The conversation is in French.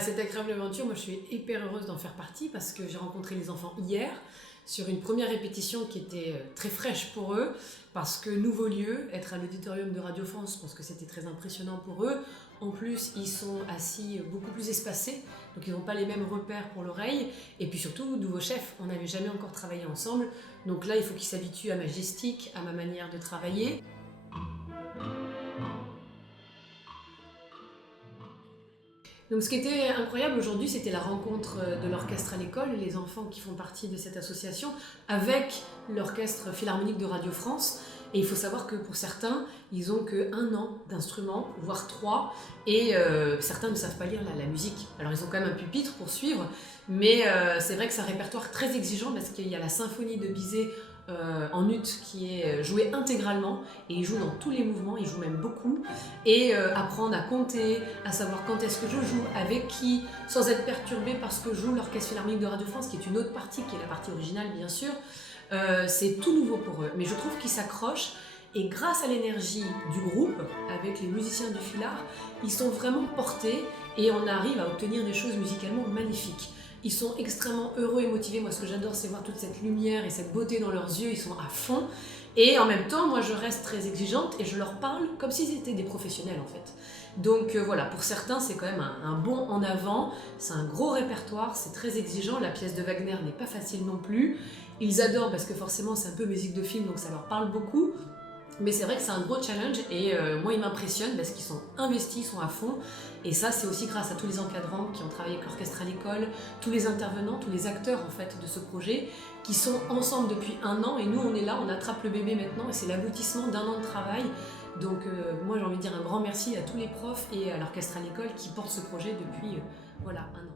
Cette incroyable aventure, moi je suis hyper heureuse d'en faire partie parce que j'ai rencontré les enfants hier sur une première répétition qui était très fraîche pour eux parce que nouveau lieu, être à l'auditorium de Radio France, je pense que c'était très impressionnant pour eux. En plus, ils sont assis beaucoup plus espacés, donc ils n'ont pas les mêmes repères pour l'oreille. Et puis surtout, nouveau chef, on n'avait jamais encore travaillé ensemble. Donc là, il faut qu'ils s'habituent à ma gestique, à ma manière de travailler. Donc ce qui était incroyable aujourd'hui, c'était la rencontre de l'orchestre à l'école, les enfants qui font partie de cette association, avec l'orchestre philharmonique de Radio France. Et il faut savoir que pour certains, ils ont que 1 an d'instrument, voire 3, et certains ne savent pas lire la musique. Alors ils ont quand même un pupitre pour suivre, mais c'est vrai que c'est un répertoire très exigeant parce qu'il y a la symphonie de Bizet en ut qui est jouée intégralement et il joue dans tous les mouvements, il joue même beaucoup et apprendre à compter, à savoir quand est-ce que je joue, avec qui, sans être perturbé par ce que joue l'Orchestre Philharmonique de Radio France qui est une autre partie, qui est la partie originale bien sûr, c'est tout nouveau pour eux, mais je trouve qu'ils s'accrochent et grâce à l'énergie du groupe, avec les musiciens du Philhar, ils sont vraiment portés et on arrive à obtenir des choses musicalement magnifiques. Ils sont extrêmement heureux et motivés. Moi, ce que j'adore, c'est voir toute cette lumière et cette beauté dans leurs yeux. Ils sont à fond. Et en même temps, moi, je reste très exigeante et je leur parle comme s'ils étaient des professionnels, en fait. Donc voilà, pour certains, c'est quand même un bond en avant. C'est un gros répertoire, c'est très exigeant. La pièce de Wagner n'est pas facile non plus. Ils adorent parce que forcément, c'est un peu musique de film, donc ça leur parle beaucoup. Mais c'est vrai que c'est un gros challenge et moi ils m'impressionnent parce qu'ils sont investis, ils sont à fond et ça c'est aussi grâce à tous les encadrants qui ont travaillé avec l'orchestre à l'école, tous les intervenants, tous les acteurs en fait de ce projet qui sont ensemble depuis 1 an et nous on est là, on attrape le bébé maintenant et c'est l'aboutissement d'1 an de travail. Donc moi j'ai envie de dire un grand merci à tous les profs et à l'orchestre à l'école qui portent ce projet depuis 1 an.